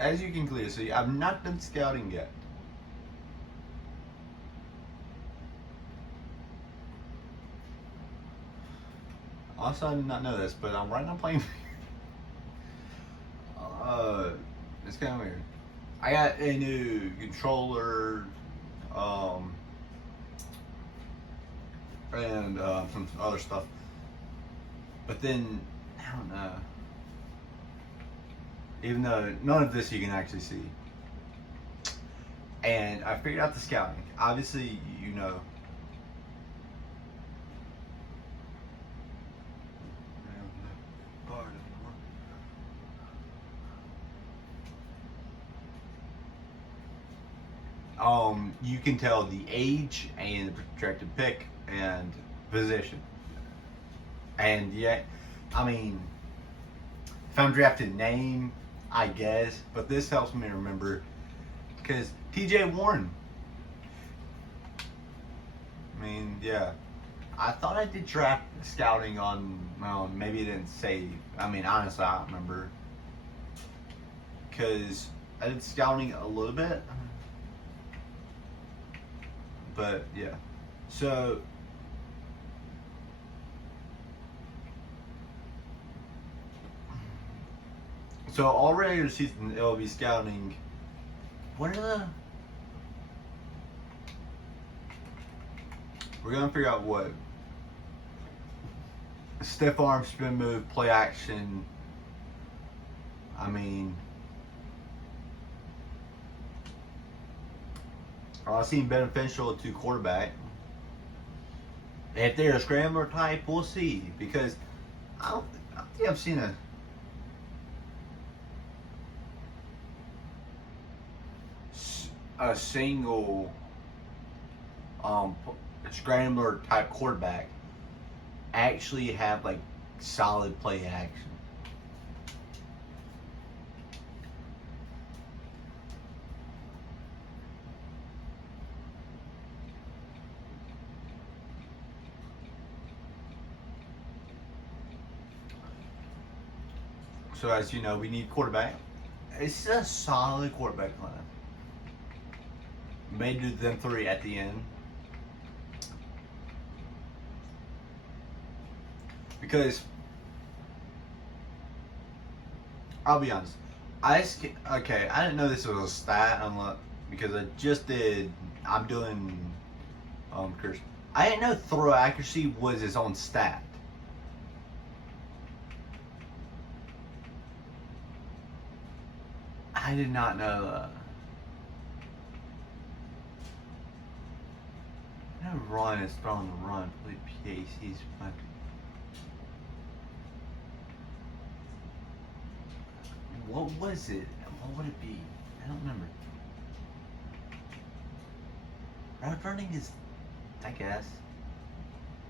as you can clearly see, I've not done scouting yet. Also, I did not know this, but I'm right now playing. It's kind of weird. I got a new controller, and some other stuff. But then, I don't know. Even though none of this you can actually see. And I figured out the scouting. Obviously, you know. You can tell the age and the projected pick and position. And yet, I mean, if I'm drafted name, I guess, but this helps me remember because TJ Warren. I mean, yeah. I thought I did draft scouting on, well, maybe it didn't say. I mean, honestly, I don't remember. Because I did scouting a little bit. But, yeah. So, all regular season, it will be scouting. What are the. We're going to figure out what. Stiff arm, spin move, play action. I mean, I seem beneficial to quarterback. If they're a scrambler type, we'll see. Because I don't think I've seen a single scrambler type quarterback actually have like solid play action. So as you know, we need quarterback. It's a solid quarterback plan. May do them three at the end. Because I'll be honest, I didn't know this was a stat unless because I just did. I'm doing curse. I didn't know throw accuracy was its own stat. I did not know that. I know Ryan is throwing the run. Play PAC's fun. What was it? What would it be? I don't remember. Route running is, I guess,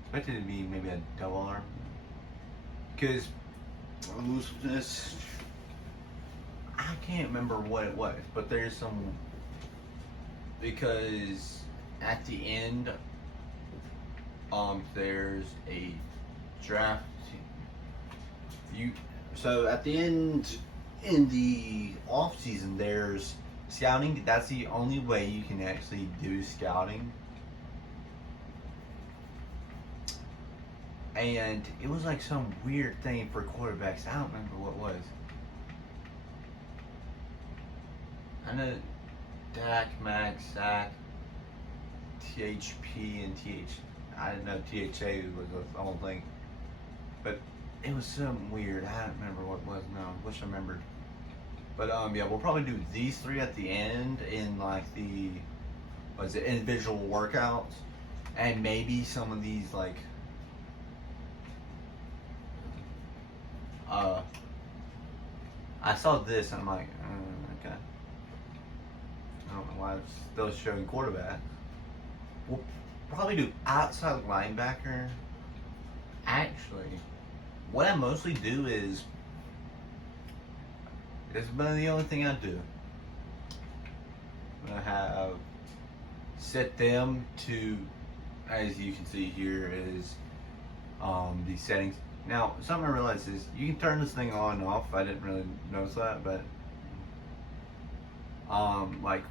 expected to be maybe a double arm. Because looseness, I can't remember what it was, but there's some. Because at the end, there's a draft. So at the end. In the off season, there's scouting. That's the only way you can actually do scouting. And it was like some weird thing for quarterbacks. I don't remember what it was. I know Dak, Max, Zach, THP, and TH. I didn't know THA was the whole thing. But it was something weird. I don't remember what it was now. I wish I remembered. But yeah, we'll probably do these three at the end in like the individual workouts, and maybe some of these like I saw this and I'm like, okay. I don't know why it's still showing quarterback. We'll probably do outside linebacker. Actually, what I mostly do is it's about the only thing I do. I'm gonna have set them to, as you can see here, is the settings. Now, something I realized is you can turn this thing on and off. I didn't really notice that, but Like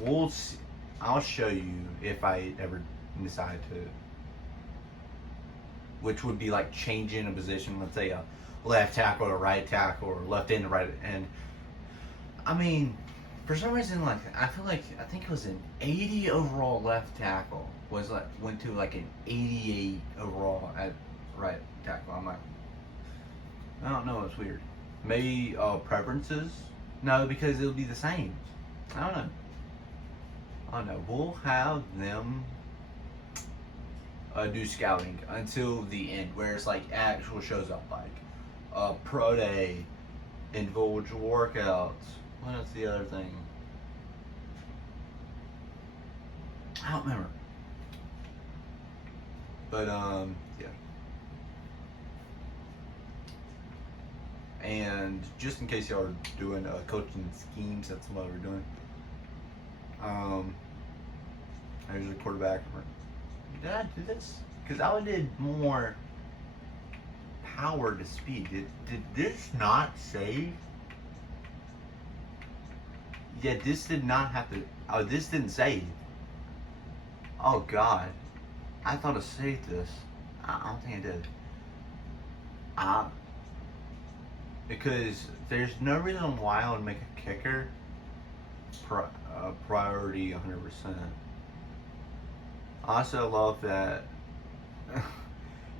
we'll see, I'll show you if I ever decide to, which would be like changing a position. Let's say a left tackle or right tackle or left end or right end. I mean, for some reason, like I think it was an 80 overall left tackle went to like an 88 overall at right tackle. I'm like, I don't know. It's weird. Maybe preferences. No, because it'll be the same. I don't know. I don't know. We'll have them do scouting until the end, where it's like actual shows up, like pro day, individual workouts. What's the other thing? I don't remember. But yeah. And just in case y'all are doing coaching schemes, that's what we're doing. There's a quarterback. Did I do this? Because I did more power to speed. Did this not save? Yeah, this did not have to. Oh, this didn't save. Oh God, I thought I saved this. I don't think I did. Because there's no reason why I would make a kicker priority 100%. I also love that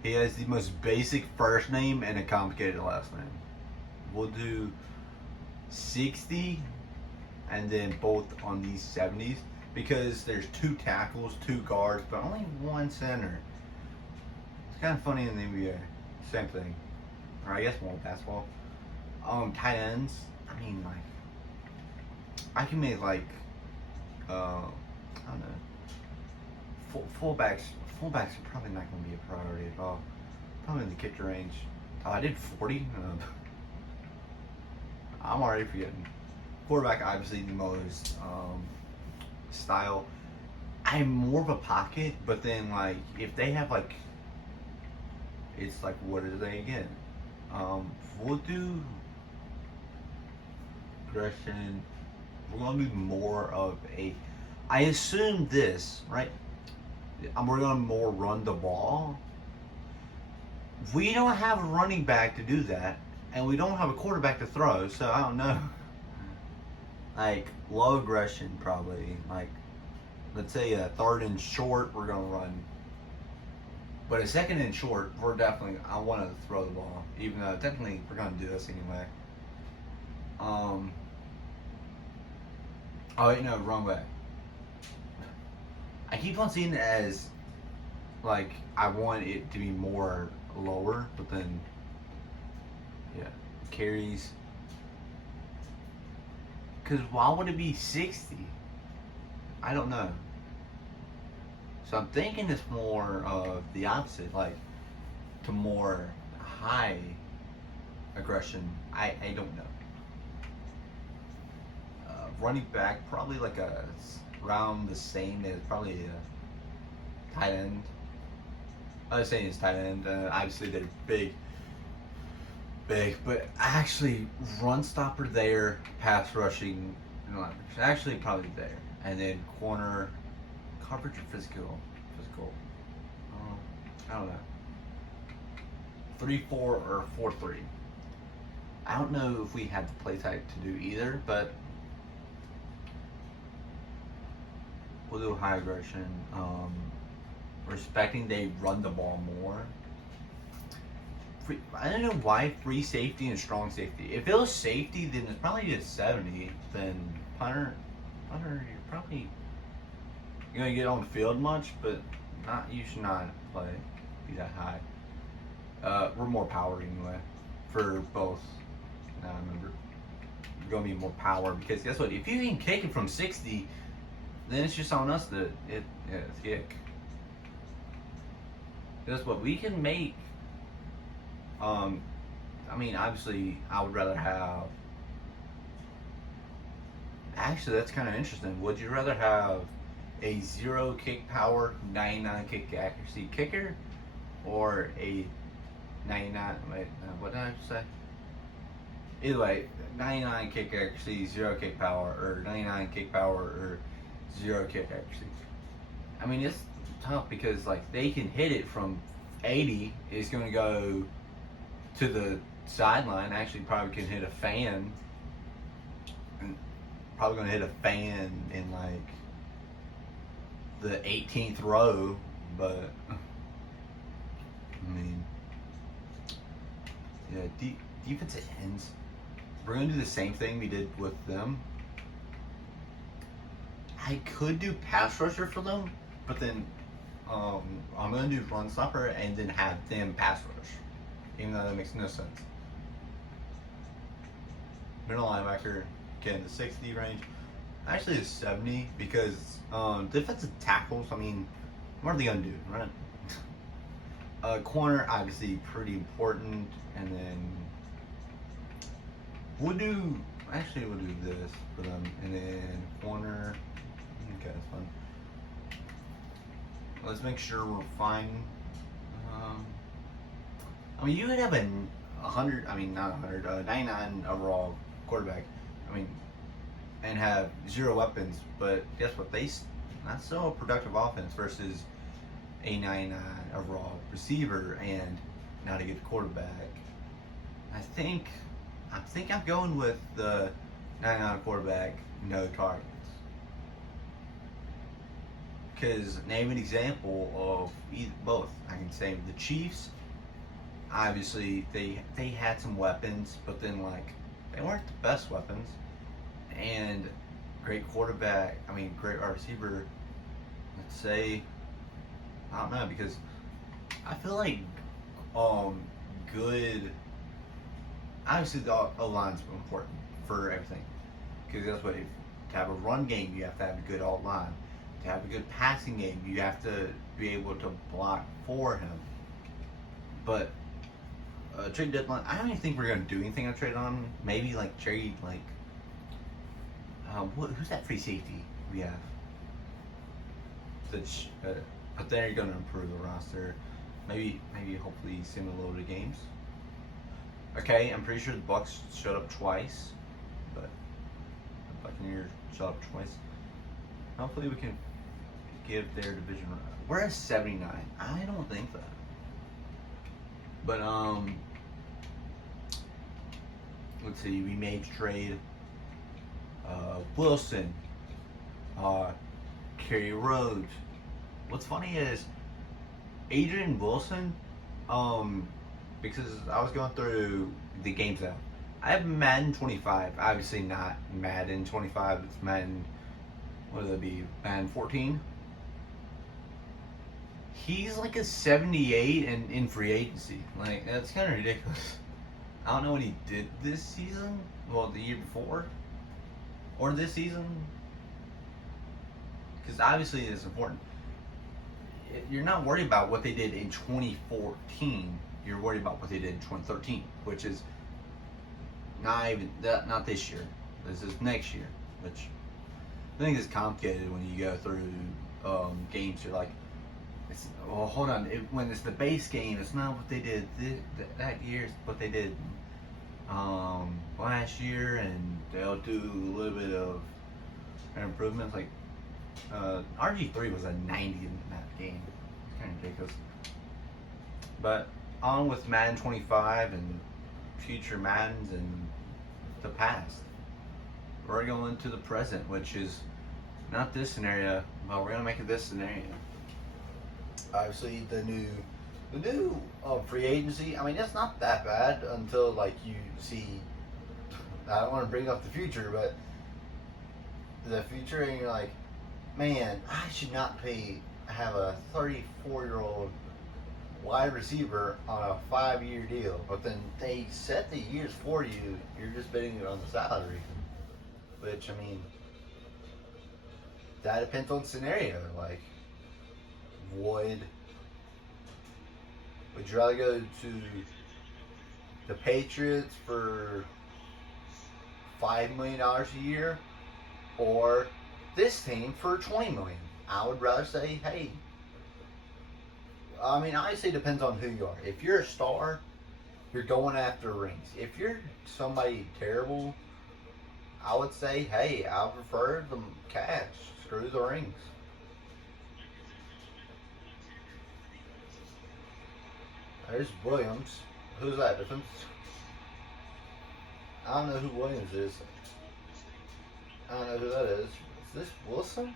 he has the most basic first name and a complicated last name. We'll do 60 and then both on these 70s because there's 2 tackles, 2 guards, but only 1 center. It's kind of funny in the NBA. Same thing. Or I guess more basketball. Tight ends. I mean, like, I can make like, I don't know. Fullbacks are probably not going to be a priority at all. Probably in the kicker range. Oh, I did 40. I'm already forgetting. Quarterback, obviously the most style. I'm more of a pocket, but then like if they have like, it's like what are they again? We'll do progression. We're gonna do more of a. I assume this right. We're gonna more run the ball. We don't have a running back to do that, and we don't have a quarterback to throw, so I don't know. Like low aggression, probably. Like let's say a 3rd and short, we're gonna run. But a 2nd and short, we're definitely. I want to throw the ball, even though technically we're gonna do this anyway. Oh wait, no, wrong way. I keep on seeing it as like I want it to be more lower, but then yeah, carries. Cause why would it be 60? I don't know. So I'm thinking it's more of the opposite, like to more high aggression. I don't know. Running back probably like around the same as probably a tight end. I was saying it's tight end. Obviously they're big, but actually run stopper there, pass rushing, actually probably there, and then corner coverage or physical. I don't know. 3-4 or 4-3. I don't know if we have the play type to do either, but we'll do high aggression. Respecting they run the ball more. I don't know why free safety and strong safety. If it was safety, then it's probably just 70. Then punter, you're probably gonna get on the field much, but you should not be that high. We're more power anyway for both. Now I remember, we're gonna be more power because guess what? If you can kick it from 60, then it's just on us to it's kick. Guess what? We can make. I mean, obviously, I would rather have. Actually, that's kind of interesting. Would you rather have a 0 kick power, 99 kick accuracy kicker, or a 99? Wait, what did I say? Either way, 99 kick accuracy, 0 kick power, or 99 kick power, or 0 kick accuracy. I mean, it's tough because like they can hit it from 80. It's going to go to the sideline. Actually, probably can hit a fan. And probably going to hit a fan in like the 18th row. But I mean, yeah, defensive ends. We're going to do the same thing we did with them. I could do pass rusher for them, but then I'm going to do run stopper and then have them pass rush. Even though that makes no sense. Middle linebacker, again, the 60 range. Actually, it's 70 because defensive tackles, I mean, what are they going to do, right? Corner, obviously, pretty important. And then we'll do this for them. And then corner, okay, that's fun. Let's make sure we're fine. I mean, you could have a 100, I mean, not 100, 99 overall quarterback, I mean, and have 0 weapons, but guess what? That's still a productive offense versus a 99 overall receiver and not a good quarterback. I think I'm going with the 99 quarterback, no targets. Because name an example of both. I can say the Chiefs. Obviously, they had some weapons, but then like they weren't the best weapons. And great quarterback. I mean, great receiver. Let's say, I don't know, because I feel like good. Obviously, the O-line's important for everything. Because that's what, to have a run game, you have to have a good O-line. To have a good passing game, you have to be able to block for him. But trade deadline, I don't even think we're going to do anything on trade on. Maybe like trade like who's that free safety we have? But then you're going to improve the roster. Maybe hopefully sim a load of games. Okay, I'm pretty sure the Bucks showed up twice, but the Buccaneers showed up twice. Hopefully we can give their division run. We're at 79. I don't think that. But let's see. We made trade Wilson, Kerry Rhodes. What's funny is Adrian Wilson. Because I was going through the games now. I have Madden 25. Obviously not Madden 25. It's Madden. What would it be? Madden 14. He's like a 78 and in free agency. Like, that's kind of ridiculous. I don't know what he did this season. Well, the year before. Or this season. Because obviously it's important. You're not worried about what they did in 2014. You're worried about what they did in 2013. Which is not this year. This is next year. Which I think is complicated when you go through games. You're like, well, hold on. When it's the base game, it's not what they did that year. It's what they did last year, and they'll do a little bit of improvements. Like RG3 was a 90 in that game. It's kind of ridiculous. But on with Madden 25 and future Maddens and the past. We're going to the present, which is not this scenario, but we're gonna make it this scenario. Obviously, the new free agency. I mean, it's not that bad until like you see. I don't want to bring up the future, but the future, and you're like, man, I should not have a 34-year-old wide receiver on a 5-year deal. But then they set the years for you. You're just betting it on the salary. Which, I mean, that depends on scenario. Like, would you rather go to the Patriots for $5 million a year or this team for $20 million? I would rather say, I mean, obviously it depends on who you are. If you're a star, you're going after rings. If you're somebody terrible, I would say, hey, I prefer the cash. Screw the rings. There's Williams. Who's that? Defense? I don't know who Williams is. I don't know who that is. Is this Wilson?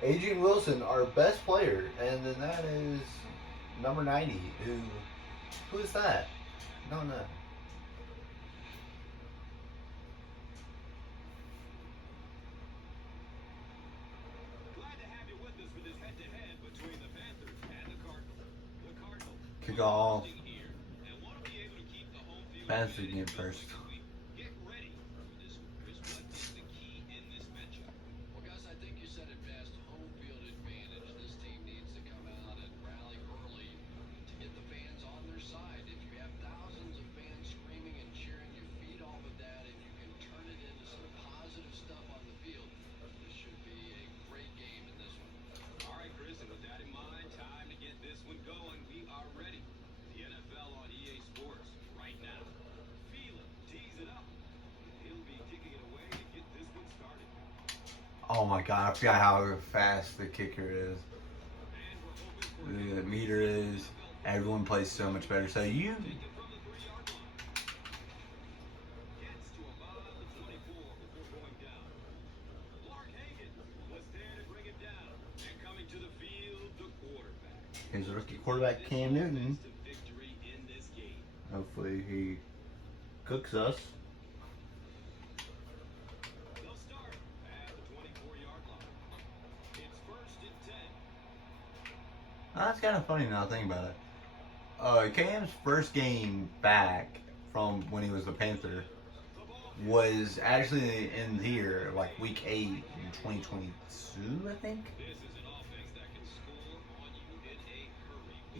Adrian Wilson, our best player, and then that is number 90. Who is that? No. Kick off. Fantasy game first. Oh my god, I forgot how fast the kicker is. The meter is. Everyone plays so much better. So you. Here's the rookie quarterback, Cam Newton. Hopefully he cooks us. That's kind of funny now I think about it. Cam's first game back from when he was the Panther was actually in here, like week 8 in 2022, I think.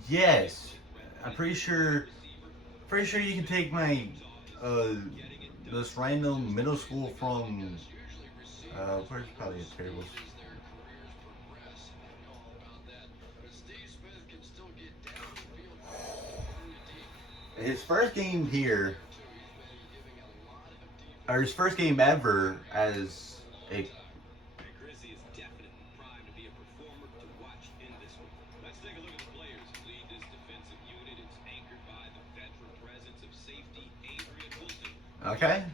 Yes, I'm pretty sure you can take my this random middle school from where's probably a terrible. His first game here, or his first game ever as a. Okay.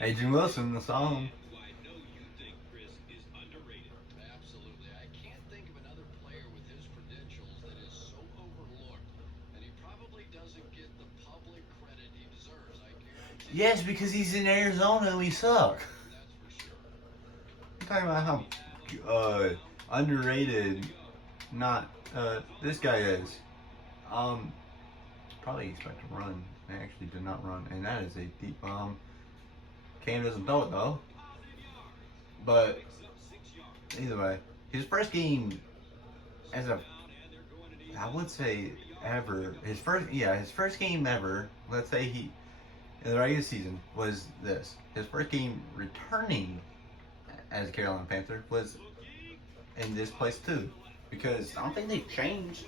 Adrian Wilson, the song. Absolutely. I can't think of another player with his credentials that is so overlooked, and he probably doesn't get the public credit he deserves. I guarantee. Yes, because he's in Arizona and we suck. That's for sure. I'm talking about how underrated not this guy is. Probably expect to run. They actually did not run, and that is a deep bomb. Cam doesn't throw it though. But either way, his first game as a, I would say ever, his first game ever. Let's say he in the regular season was this. His first game returning as a Carolina Panther was in this place too, because I don't think they've changed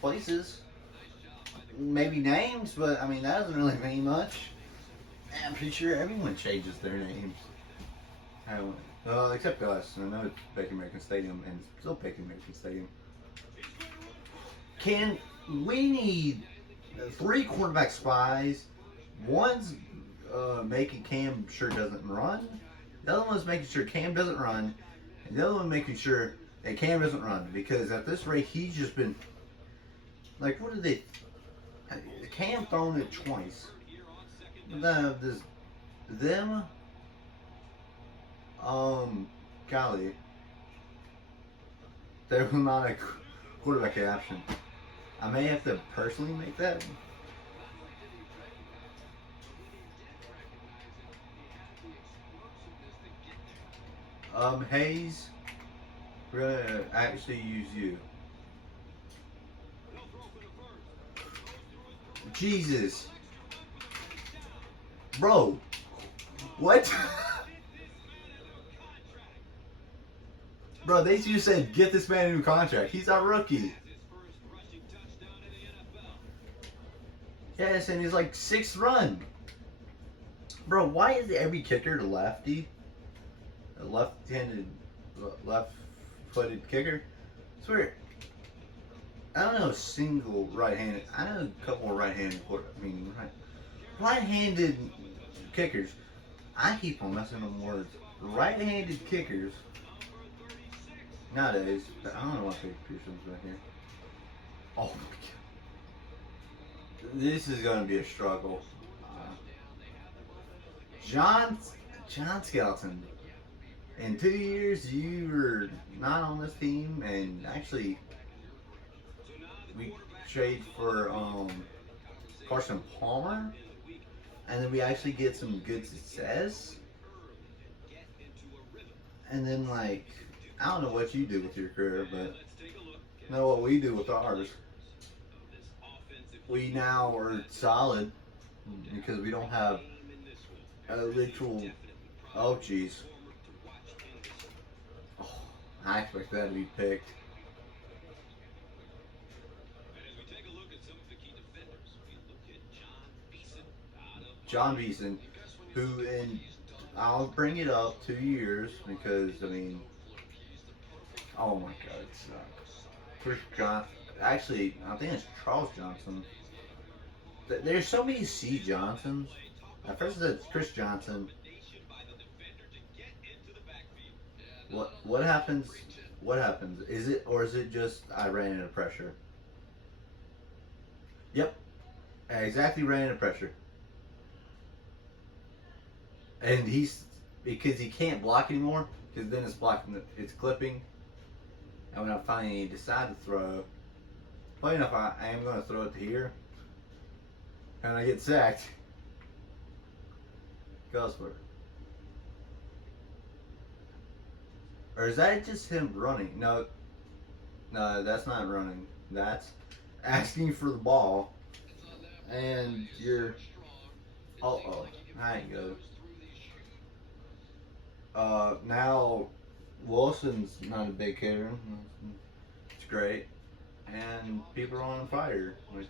places. Maybe names, but I mean that doesn't really mean much. I'm pretty sure everyone changes their names. Except us. I know it's Baker American Stadium and it's still Baker American Stadium. We need 3 quarterback spies. One's making Cam sure doesn't run. The other one's making sure Cam doesn't run. And the other one making sure that Cam doesn't run. Because at this rate, he's just been like, what did they? Cam thrown it twice. Golly, there was not a quarterback option. I may have to personally make that. Hayes, we're gonna actually use you. Jesus. Bro. What? Bro, they just said, get this man a new contract. He's our rookie. Yes, and he's like 6th run. Bro, why is every kicker the lefty? A left-handed, left-footed kicker? It's weird. I don't know a single right-handed. I know a couple of right-handed. Right-handed kickers. I keep on messing up words. Right-handed kickers nowadays. But I don't know why Pearson's right here. Oh my god. This is gonna be a struggle. John Skelton. In 2 years, you were not on this team, and actually, we trade for Carson Palmer, and then we actually get some good success. And then, like, I don't know what you do with your career, but I know what we do with ours. We now are solid because we don't have a literal. Oh, jeez. I expect that to be picked. John Beeson, who I'll bring it up 2 years because I mean, oh my God, it's Chris John. Actually, I think it's Charles Johnson. There's so many C. Johnsons. At first it's Chris Johnson. What happens? What happens? Is it just I ran into pressure? Yep, I exactly ran into pressure. And because he can't block anymore, because then it's blocking, it's clipping. And when I finally decide to throw, funny enough, I am going to throw it to here, and I get sacked. Goes for it. Or is that just him running? No, that's not running. That's asking for the ball, and you're. Oh, there you go. Now Wilson's not a big hitter. It's great, and people are on fire, which.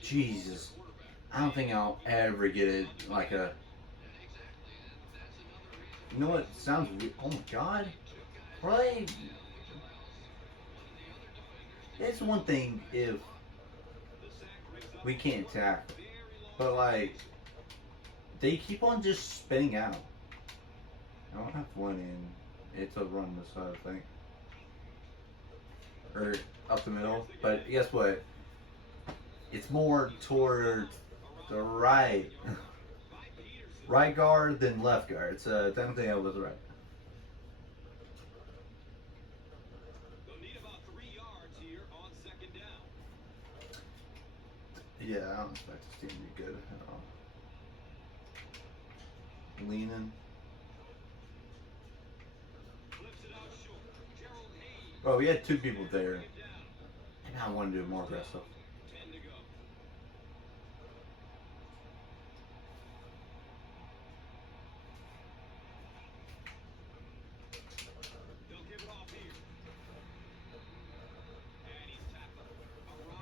Jesus, I don't think I'll ever get it like a. You know what sounds weird? Oh my God, right? It's one thing if we can't tackle, but like they keep on just spinning out. I don't have one in. It's a run this side, I think, or up the middle. But guess what? It's more toward the right. Right guard than left guard. It's technically I was right. Yeah, I don't expect this team to be good at all. Leaning. Well, we had 2 people there, and I want to do more aggressive.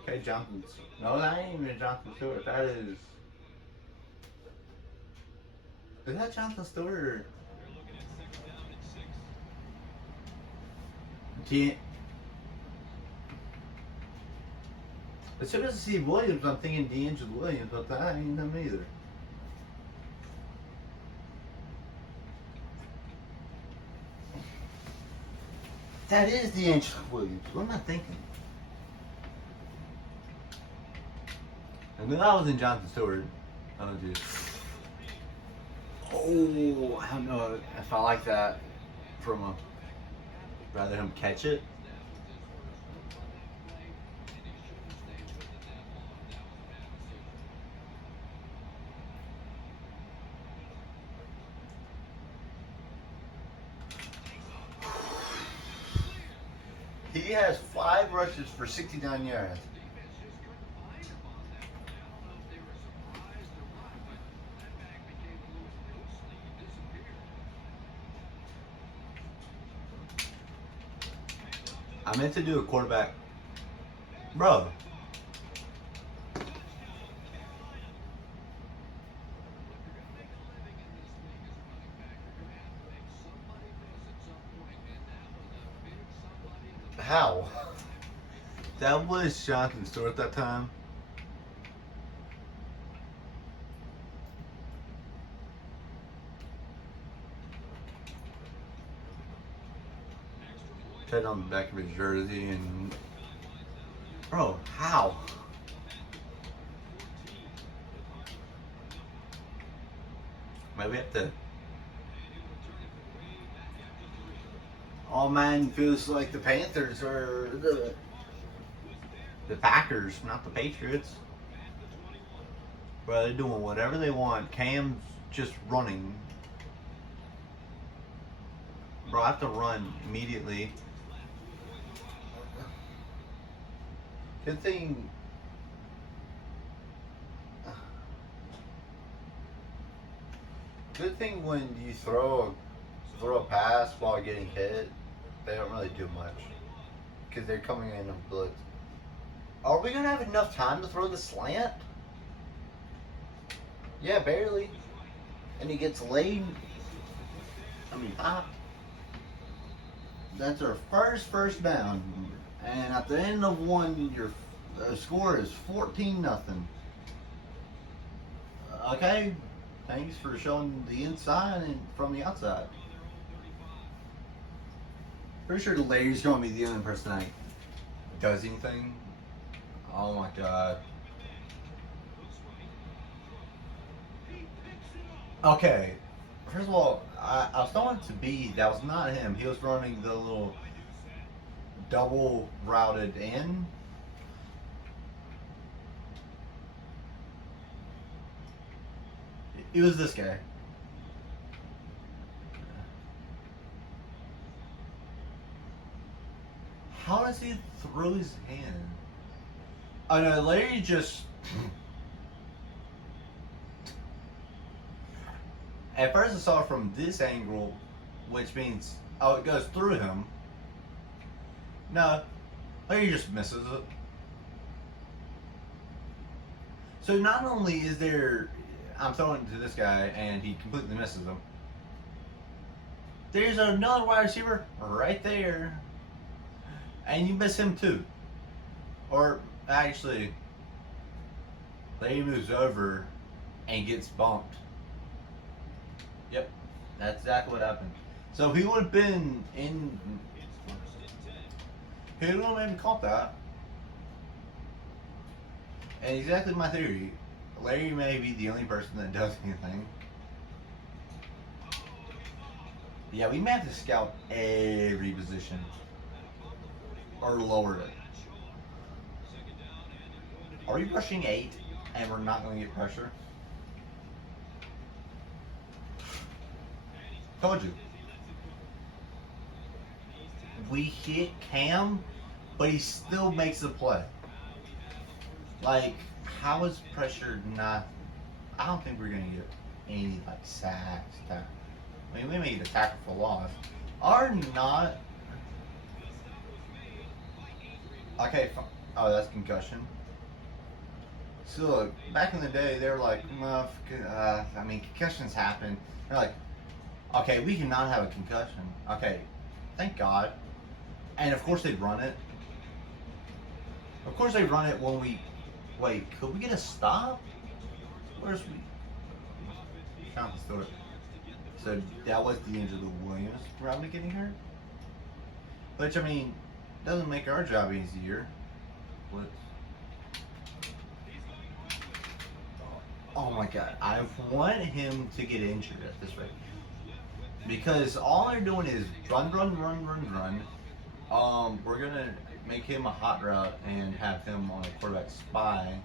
Okay, Johnson. No, that ain't even Jonathan Stewart. That is. Is that Jonathan Stewart or? As soon as I see Williams, I'm thinking D'Angelo Williams, but that ain't him either. That is D'Angelo Williams. What am I thinking? And then I was in Jonathan Stewart. Oh, dude. Oh, I don't know if I like that from a. Rather him catch it. He has 5 rushes for 69 yards. meant to do a quarterback. Bro. How? That was Jonathan's store at that time. Tried on the back of his jersey and... Bro, how? Maybe we have to... All-Madden feels like the Panthers or the Packers, not the Patriots. Bro, they're doing whatever they want. Cam's just running. Bro, I have to run immediately. Good thing. Good thing when you throw a pass while getting hit, they don't really do much because they're coming in on blitz. Are we gonna have enough time to throw the slant? Yeah, barely. And he gets laid. Popped. That's our first down. And at the end of one, your score is 14-0. Okay, thanks for showing the inside and from the outside. Pretty sure Larry's going to be the only person that does anything. Oh my god. Okay, first of all, I was throwing to B. That was not him. He was running the little double routed in. It was this guy. How does he throw his hand? Oh no, Larry just... At first I saw it from this angle, which means, oh, it goes through him. No, Larry just misses it. So not only is there, I'm throwing it to this guy and he completely misses him. There's another wide receiver right there. And you miss him too. Or actually, Larry moves over and gets bumped. Yep, that's exactly what happened. So if he would have been in, he would have maybe caught that. And exactly my theory. Larry may be the only person that does anything. Yeah, we may have to scout every position. Or lower it. Are we rushing 8 and we're not going to get pressure? Told you. We hit Cam, but he still makes the play. Like, how is pressure not... I don't think we're going to get any, like, sacks. I mean, we may get a tackle for loss. Are not... Okay, oh, that's concussion. So, look, back in the day, they were like, I mean, concussions happen. They're like, okay, we cannot have a concussion. Okay, thank God. And of course they'd run it. Of course they run it when we... Wait, could we get a stop? Where's we... Jonathan's through it. So that was the end of the Williams probably getting hurt. Which, I mean, doesn't make our job easier. What? Oh my god, I want him to get injured at this rate. Because all they're doing is run. We're gonna make him a hot route and have him on a quarterback spy.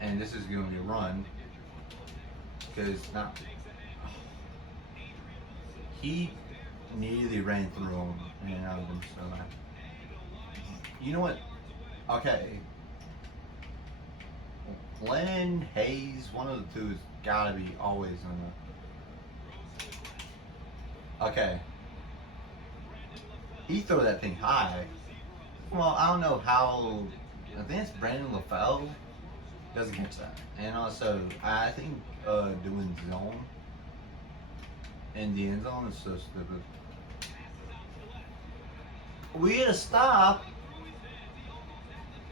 And this is gonna be a run. Because now he nearly ran through him and out of him, so you know what? Okay. Lennon, Hayes, one of the two has gotta be always on the... Okay. He threw that thing high. all, I don't know how. I think it's Brandon LaFell doesn't catch that, and also I think doing zone in the end zone is so stupid. We get a stop,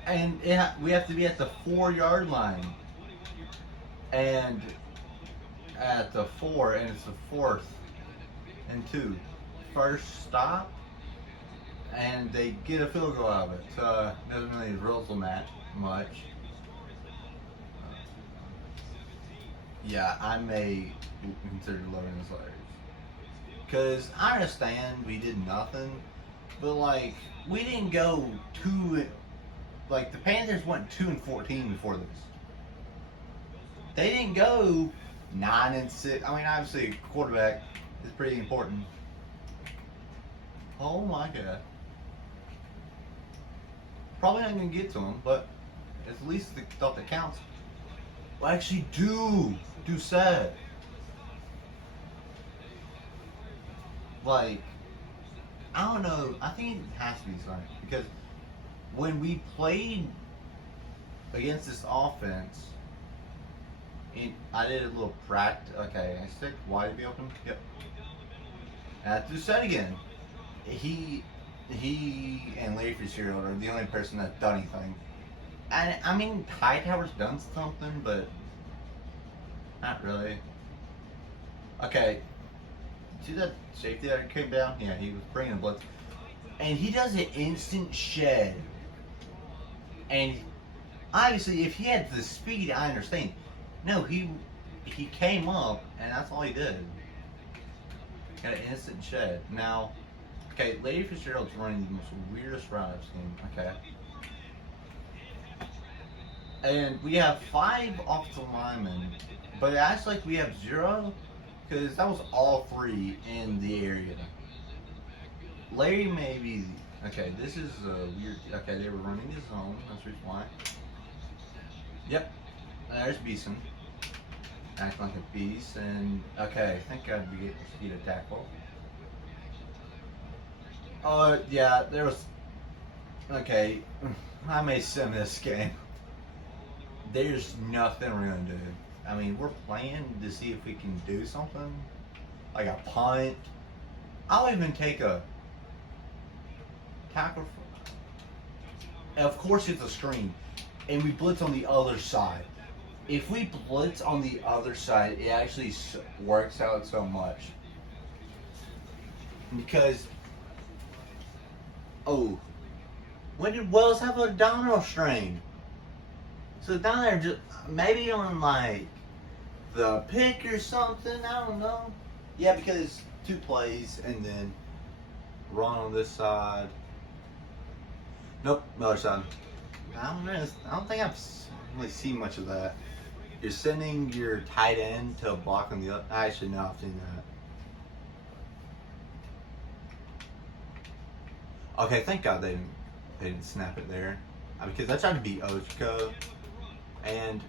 and we have to be at the 4-yard line, and at the 4, and it's the 4th and 2. First stop, and they get a field goal out of it. So doesn't really result in that much. Yeah, I may consider loving this hilarious. Because I understand we did nothing, but like, we didn't go 2, like the Panthers went 2-14 before this. They didn't go 9-6. I mean, obviously, quarterback is pretty important. Oh my God. Probably not going to get to him, but at least the stuff that counts. Well, actually, do sad. Like, I don't know. I think it has to be something because when we played against this offense, I did a little practice. Okay, I stick wide to be open. Yep. And I have to do set again. He and Larry Fitzgerald are the only person that's done anything. And I mean, Hightower's done something, but not really. Okay, see that safety that came down? Yeah, he was bringing a blitz, and he does an instant shed. And obviously, if he had the speed, I understand. No, he came up, and that's all he did. Got an instant shed. Now, okay, Lady Fitzgerald's running the most weirdest route I've seen. Okay. And we have 5 offensive linemen, but it acts like we have 0, because that was all 3 in the area. Larry maybe. Okay, this is weird. Okay, they were running his zone. That's the reason why. Yep. There's Beeson. Acting like a beast. And, okay, I think I'd be getting a speed tackle. Yeah, there was. Okay, I may sim this game. There's nothing we're going to do. I mean, we're playing to see if we can do something. Like a punt. I'll even take a tackle. Of course, it's a screen. And we blitz on the other side. If we blitz on the other side, it actually works out so much. Because, oh, when did Wells have a abdominal strain? So down there, just maybe on like the pick or something. I don't know. Yeah, because 2 plays and then run on this side. Nope, other side. I don't think I've really seen much of that. You're sending your tight end to block on the other. Actually, no, I've seen that. Okay, thank God they didn't snap it there, because I tried to beat Ochko, and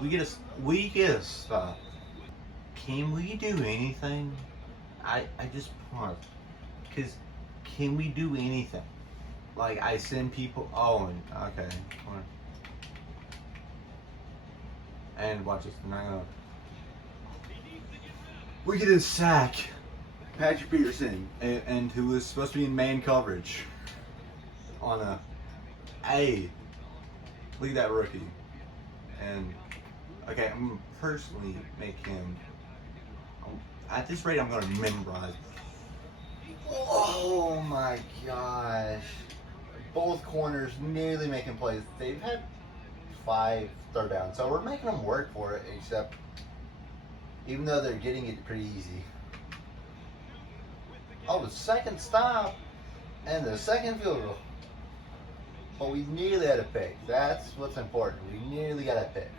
we get a stop. Can we do anything? I just want, because can we do anything? Like, I send people. Oh, okay. And watch this. I'm not gonna. We get a sack. Patrick Peterson, and who was supposed to be in man coverage on a. Hey, look at that rookie. And okay, I'm gonna personally make him. At this rate, I'm gonna memorize. Oh my gosh! Both corners nearly making plays. They've had 5 third downs, so we're making them work for it. Except, even though they're getting it pretty easy. Oh, the second stop and the second field goal. But we nearly had a pick. That's what's important. We nearly got a pick,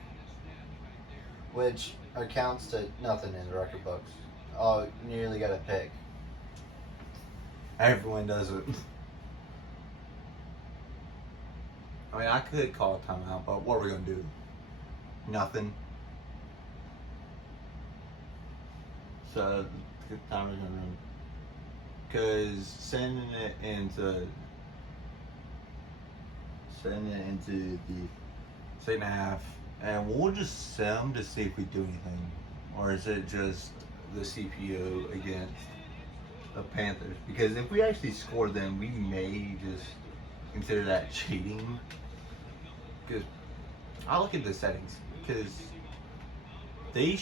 which accounts to nothing in the record books. Oh, nearly got a pick. Everyone does it. I mean, I could call a timeout, but what are we going to do? Nothing. So, the timer's going to run. Because sending it into sending it into the second half, and we'll just sim to see if we do anything, or is it just the CPU against the Panthers? Because if we actually score, then we may just consider that cheating. Because I'll look at the settings, because we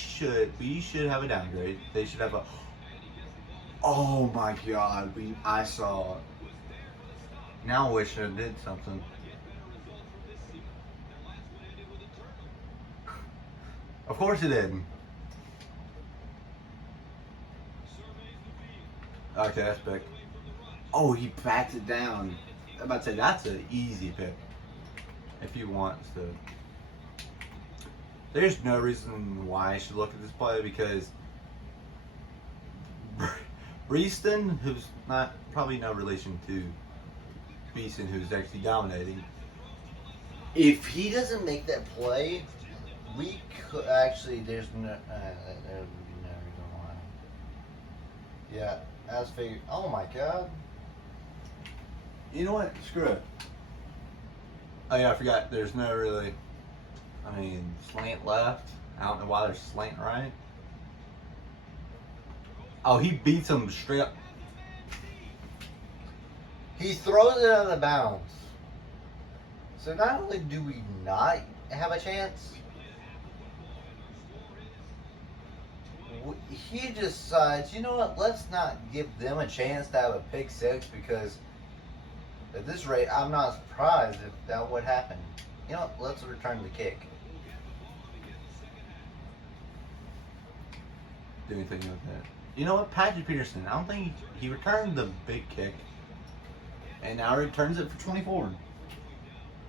should have a downgrade. They should have a. Oh my God! I saw. Now I wish I did something. Of course it did. Okay, that's big. Oh, he bats it down. I'm about to say that's an easy pick. If he wants to. There's no reason why I should look at this play, because Breeston, who's not probably no relation to Beeson, who's actually dominating. If he doesn't make that play, we could actually. There's no. There would be no reason why. Yeah, as figured. Oh my God. You know what? Screw it. Oh yeah, I forgot. There's no really. I mean, slant left. I don't know why there's slant right. Oh, he beats him straight up. He throws it out of bounds. So not only do we not have a chance, he decides, you know what, let's not give them a chance to have a pick six, because at this rate, I'm not surprised if that would happen. You know what, let's return the kick. Do anything with that. You know what, Patrick Peterson, I don't think he returned the big kick, and now returns it for 24.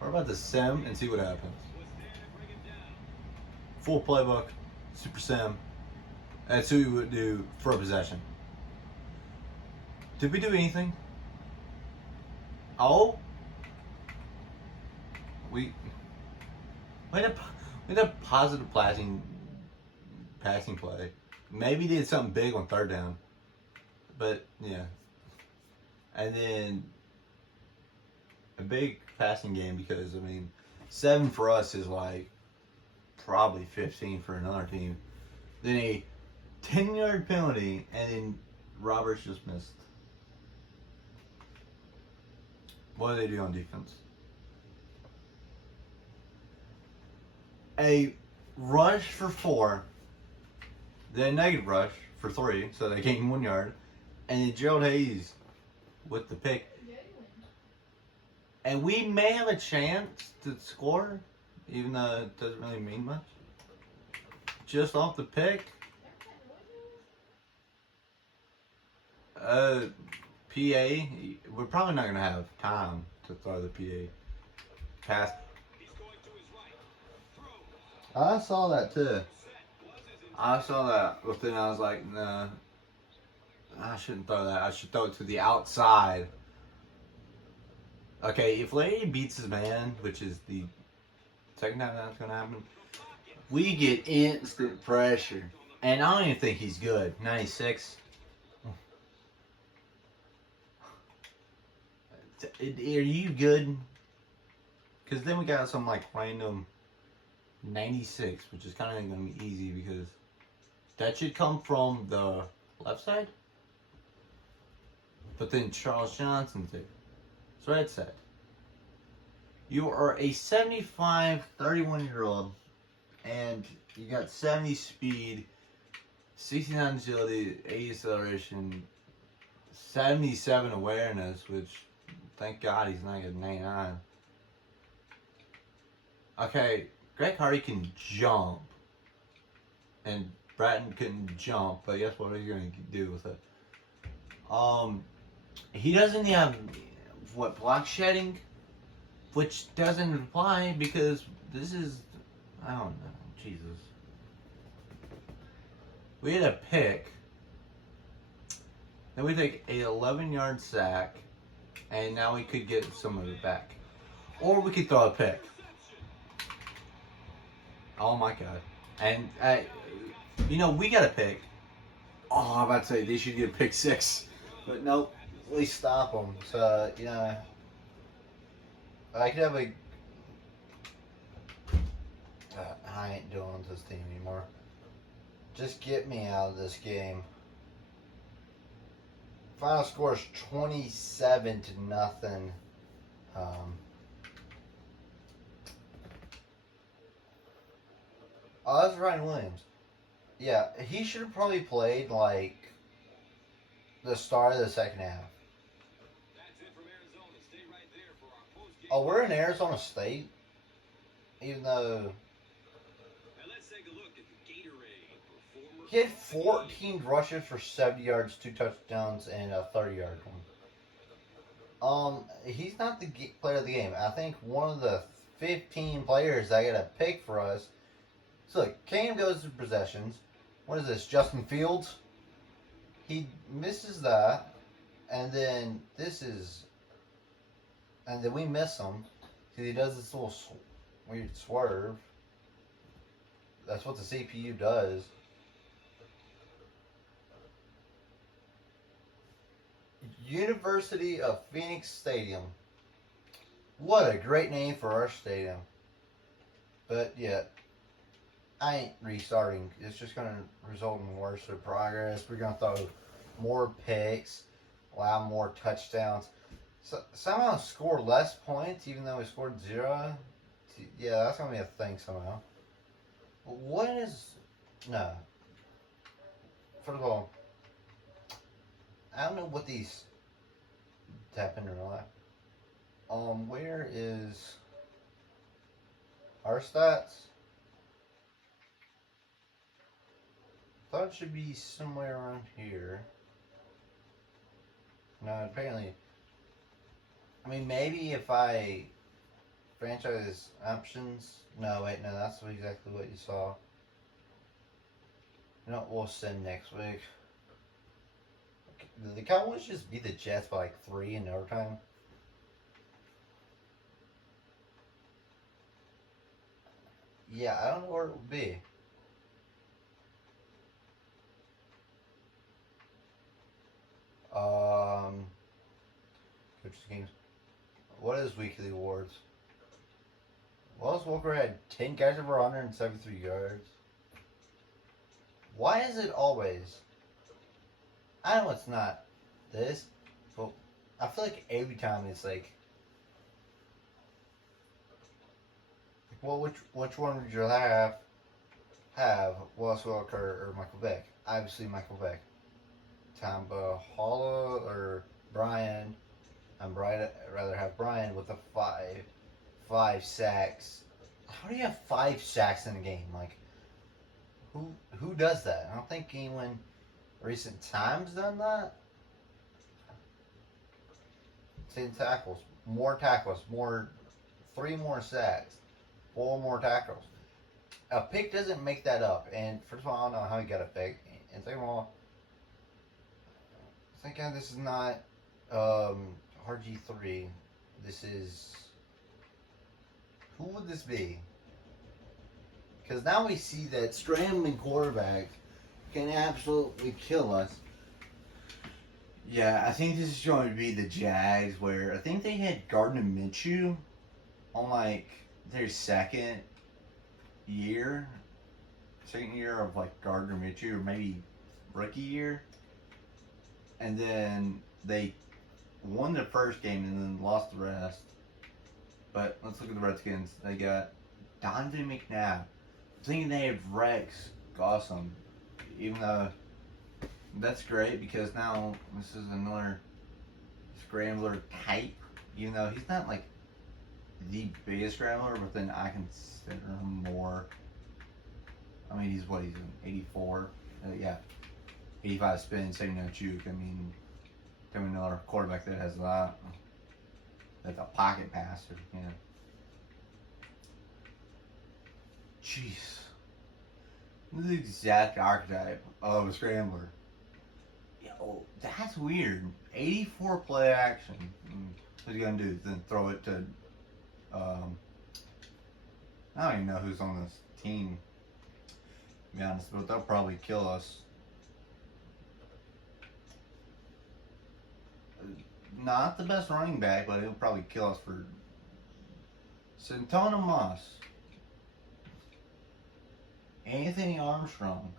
We're about to sim and see what happens. Full playbook, super sim. That's who we would do for a possession. Did we do anything? Oh, we had a positive passing play. Maybe did something big on third down, but yeah. And then a big passing game, because I mean, 7 for us is like probably 15 for another team. Then a 10-yard penalty, and then Roberts just missed. What do they do on defense? A rush for 4, then a negative rush for 3, so they gained 1 yard, and then Gerald Hayes with the pick. And we may have a chance to score, even though it doesn't really mean much. Just off the pick. PA, we're probably not going to have time to throw the PA pass. I saw that too. I saw that, but then I was like, nah, I shouldn't throw that. I should throw it to the outside. Okay, if Larry beats his man, which is the second time that's going to happen, we get instant pressure. And I don't even think he's good. 96. Are you good? Because then we got some like random 96, which is kind of going to be easy, because that should come from the left side. But then Charles Johnson's there. So that's it. You are a 75, 31-year-old, and you got 70 speed, 69 agility, 80 acceleration, 77 awareness, which thank God he's not getting 99. Okay, Greg Hardy can jump, and Bratton couldn't jump, but guess what are you going to do with it? He doesn't have, block shedding, which doesn't apply, because this is, I don't know, Jesus. We had a pick, then we take a 11-yard sack, and now we could get some of it back. Or we could throw a pick. Oh my God. And, we got a pick. Oh, I'm about to say they should get a pick 6. But nope, we stop them. So, I could have a. I ain't doing this team anymore. Just get me out of this game. Final score is 27-0. Um, oh, that's Ryan Williams. Yeah, he should have probably played like the start of the second half. That's it from Arizona. Stay right there for our post-game. Oh, we're in Arizona State, even though And let's take a look at the Gatorade performer. he had 14 rushes for 70 yards, 2 touchdowns, and a 30-yard one. He's not the player of the game. I think one of the 15 players I got to pick for us. So look, Kane goes to possessions. What is this? Justin Fields. He misses that, and then and then we miss him because he does this little weird swerve. That's what the CPU does. University of Phoenix Stadium. What a great name for our stadium. But yeah, I ain't restarting. It's just going to result in worse of progress. We're going to throw more picks, allow more touchdowns. So, somehow score less points even though we scored 0. Yeah, that's going to be a thing somehow. What is... No. First of all, I don't know what these happened or not. Where is our stats? Thought it should be somewhere around here. No, apparently. I mean, maybe if I franchise options. No, wait, no, that's exactly what you saw. You know, we'll send next week. The Cowboys just beat the Jets by like 3 in overtime. Yeah, I don't know where it would be. Coaches games. What is weekly awards? Wallace Walker had 10 guys over 173 yards. Why is it always? I know it's not this, but I feel like every time it's like, well, which one would you have Wallace Walker or Michael Beck? Obviously Michael Beck. Tamba Halla or Brian. I'd rather have Brian with the five sacks. How do you have 5 sacks in a game? Like, who does that? I don't think anyone recent times done that. 10 tackles, more 3 more sacks, 4 more tackles. A pick doesn't make that up. And first of all, I don't know how he got a pick. And second of all, thank God this is not RG3. This is... Who would this be? Because now we see that scrambling quarterback can absolutely kill us. Yeah, I think this is going to be the Jags, where I think they had Gardner Minshew on like their second year of like Gardner Minshew, or maybe rookie year. And then they won the first game and then lost the rest. But let's look at the Redskins. They got Donovan McNabb. I'm thinking they have Rex Gossam. Even though that's great because now this is another scrambler type. Even though he's not like the biggest scrambler, but then I consider him more. I mean, he's in 84. Yeah. 85 spin, 79 juke. I mean, tell me another quarterback that has that. That's a pocket passer, yeah. Jeez. This is the exact archetype of a scrambler. Yo, that's weird. 84 play action. What's he gonna do? Then throw it to, I don't even know who's on this team, to be honest, but they'll probably kill us. Not the best running back, but he'll probably kill us for Santana Moss, Anthony Armstrong,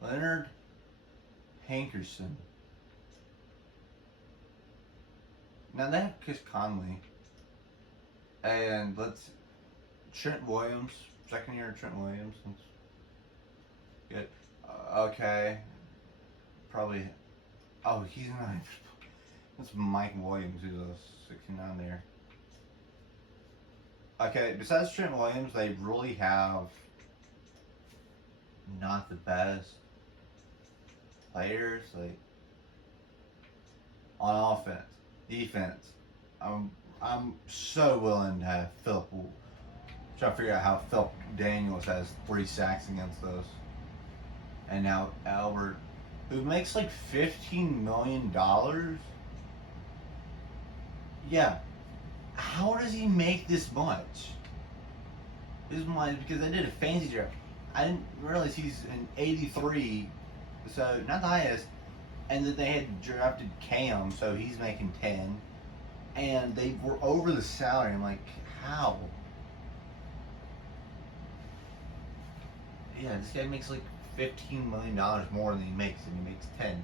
Leonard Hankerson. Now they have Chris Conley. And Trent Williams, second year Trent Williams. Good. Okay. Probably. Oh, he's not. That's Mike Williams, who's a 69 there. Okay, besides Trent Williams, they really have not the best players, like, on offense. Defense. I'm so willing to have Philip. Try to figure out how Philip Daniels has 3 sacks against us. And now Albert, who makes like $15 million. Yeah. How does he make this much? Because I did a fancy draft. I didn't realize he's an 83, so not the highest. And that they had drafted Cam, so he's making 10. And they were over the salary. I'm like, how? Yeah, this guy makes like $15 million more than he makes, and he makes 10.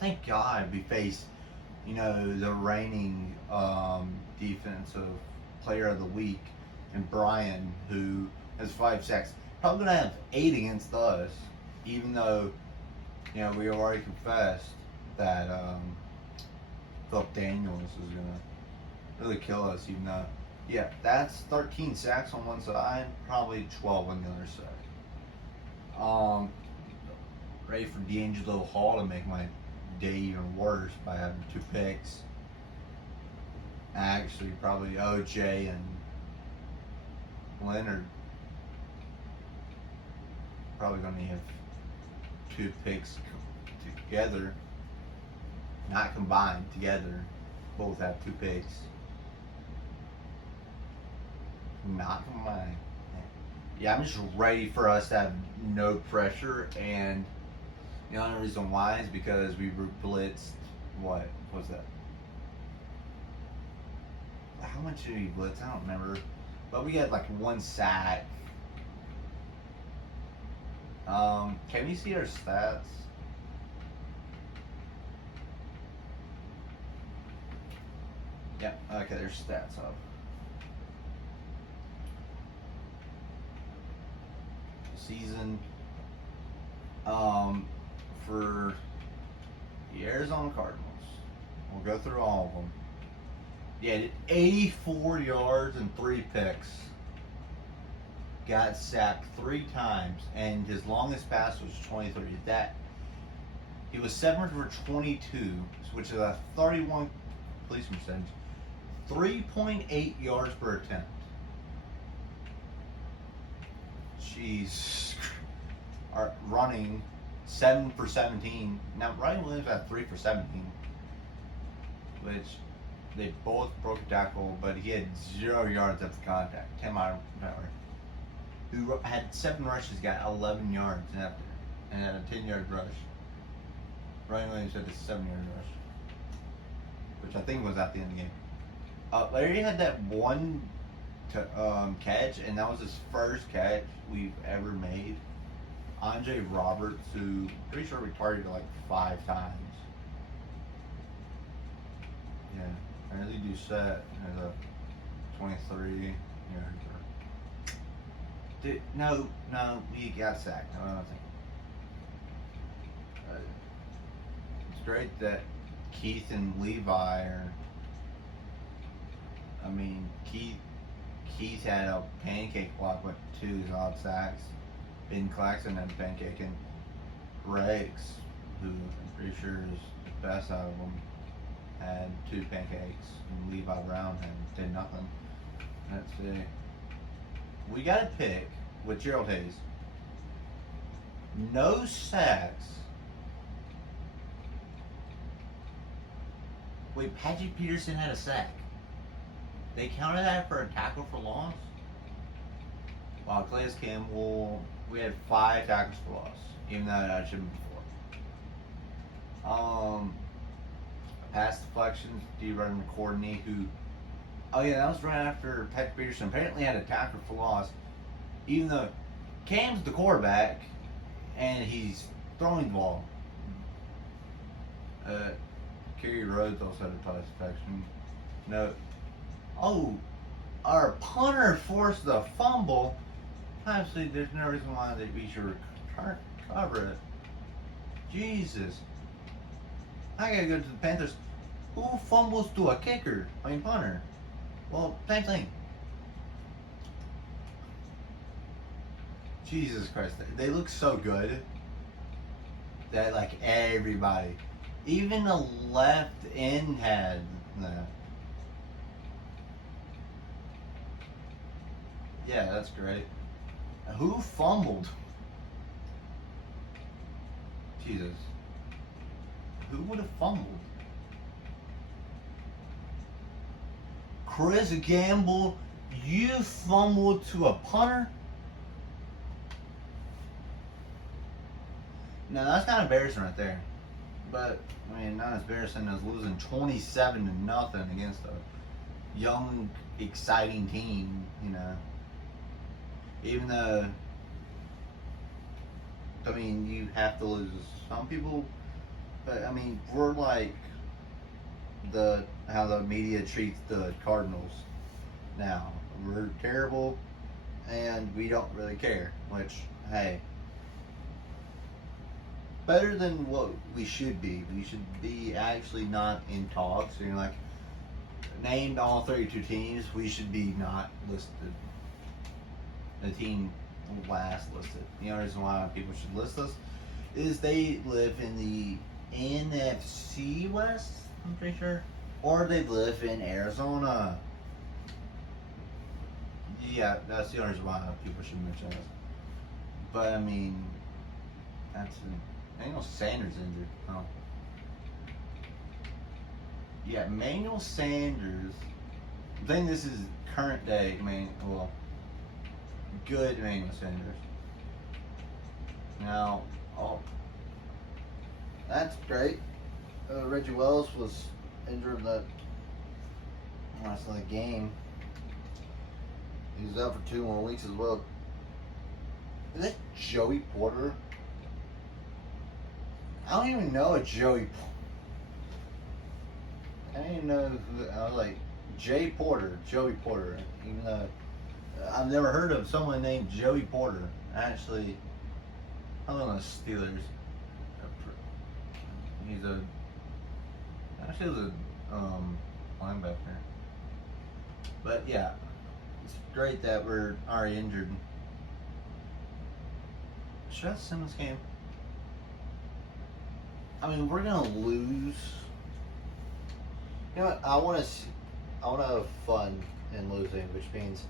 Thank God we faced, the reigning defensive player of the week, and Brian, who has 5 sacks. Probably gonna have 8 against us, even though, we already confessed that Philip Daniels is gonna really kill us, even though, yeah, that's 13 sacks on one side, probably 12 on the other side. Ready for D'Angelo Hall to make my day even worse by having 2 picks. Actually, probably OJ and Leonard probably going to have 2 picks together, not combined, together. Both have 2 picks. Not combined. Yeah, I'm just ready for us to have no pressure, and the only reason why is because we were blitzed. What was that? How much did we blitz? I don't remember. But we had like 1 sack. Can we see our stats? Yeah, okay, there's stats up. Season for the Arizona Cardinals. We'll go through all of them. Yeah, did 84 yards and 3 picks. Got sacked 3 times, and his longest pass was 23. He was 7 for 22, which is a 31 completion percentage. 3.8 yards per attempt. Jeez. Running 7 for 17. Now Ryan Williams had 3 for 17, which they both broke a tackle, but he had 0 yards after contact. 10 mile per hour. Who had 7 rushes, got 11 yards after, and had a 10-yard rush. Ryan Williams had a 7-yard rush, which I think was at the end of the game. Larry had that one catch, and that was his first catch we've ever made. Andre Roberts, who pretty sure we targeted like 5 times. Yeah, I really do set as a 23 yard. No, we got sacked. I don't think. It's great that Keith and Levi are. I mean, Keith had a pancake block with 2 odd sacks. Ben Claxton had a pancake, and Rex, who I'm pretty sure is the best out of them, had 2 pancakes, and Levi Brown did nothing. Let's see. We got a pick with Gerald Hayes. No sacks. Wait, Patrick Peterson had a sack. They counted that for a tackle for loss? Wow, Calais Campbell, we had 5 tackles for loss, even though that should have been 4. pass deflections. D. Rudman Courtney, who, oh yeah, that was right after Patrick Peterson apparently had a tackle for loss. Even though Cam's the quarterback and he's throwing the ball. Kerry Rhodes also had a pass deflection. No. Oh, our punter forced the fumble. Obviously, there's no reason why that we should cover it. Jesus. I gotta go to the Panthers. Who fumbles to a kicker? I mean, punter. Well, same thing. Jesus Christ. They look so good that, like, everybody, even the left end had that. Yeah, that's great. Who fumbled? Jesus. Who would have fumbled? Chris Gamble, you fumbled to a punter? Now that's kind of embarrassing right there. But, I mean, not as embarrassing as losing 27-0 against a young, exciting team, you know. Even though, I mean, you have to lose some people, but I mean, we're like how the media treats the Cardinals now. We're terrible, and we don't really care. Which, hey, better than what we should be. We should be actually not in talks. You know, like named all 32 teams, we should be not listed. The team last listed. The only reason why people should list us is they live in the NFC West, I'm pretty sure, or they live in Arizona. Yeah, that's the only reason why people should mention us. But I mean, Emmanuel Sanders injured. Oh. Yeah, Emmanuel Sanders. I think this is current day. Good Emmanuel Sanders. Now, that's great. Reggie Wells was injured in the last of the game. He was out for 2 more weeks as well. Is that Joey Porter? I don't even know a Joey. I didn't even know who. I was like Joey Porter. Even though I've never heard of someone named Joey Porter. Actually, I'm on the Steelers. He's a linebacker. But yeah, it's great that we're already injured. Should I send this game? I mean, we're gonna lose. You know what? I want to have fun in losing, which means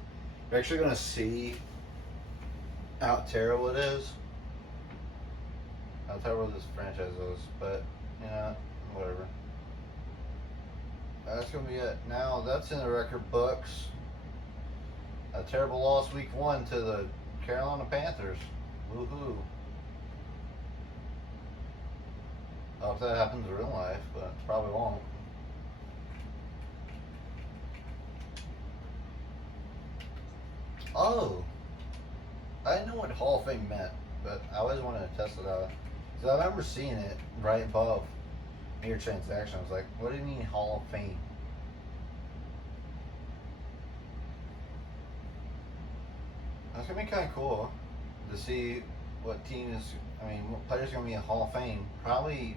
you're actually gonna see how terrible it is. How terrible this franchise is, but you know, whatever. That's gonna be it. Now that's in the record books. A terrible loss week 1 to the Carolina Panthers. Woohoo! I hope that happens in real life, but probably won't. Oh, I didn't know what Hall of Fame meant, but I always wanted to test it out. So I remember seeing it right above mere transaction. I was like, what do you mean Hall of Fame? That's gonna be kind of cool to see what what players are gonna be in Hall of Fame. Probably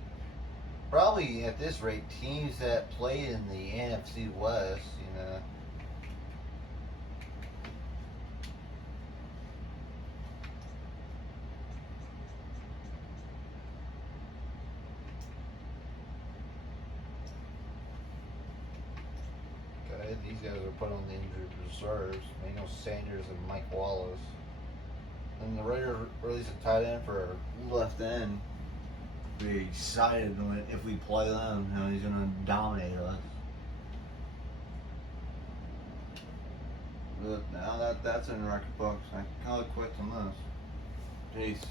at this rate, teams that played in the NFC West, you know. Okay, these guys are put on the injured reserves. Emmanuel Sanders and Mike Wallace. And the Raiders released a tight end for left end. Be excited if we play them. You know, he's gonna dominate us. But now that's in the record books, I can call it quits on this. Peace.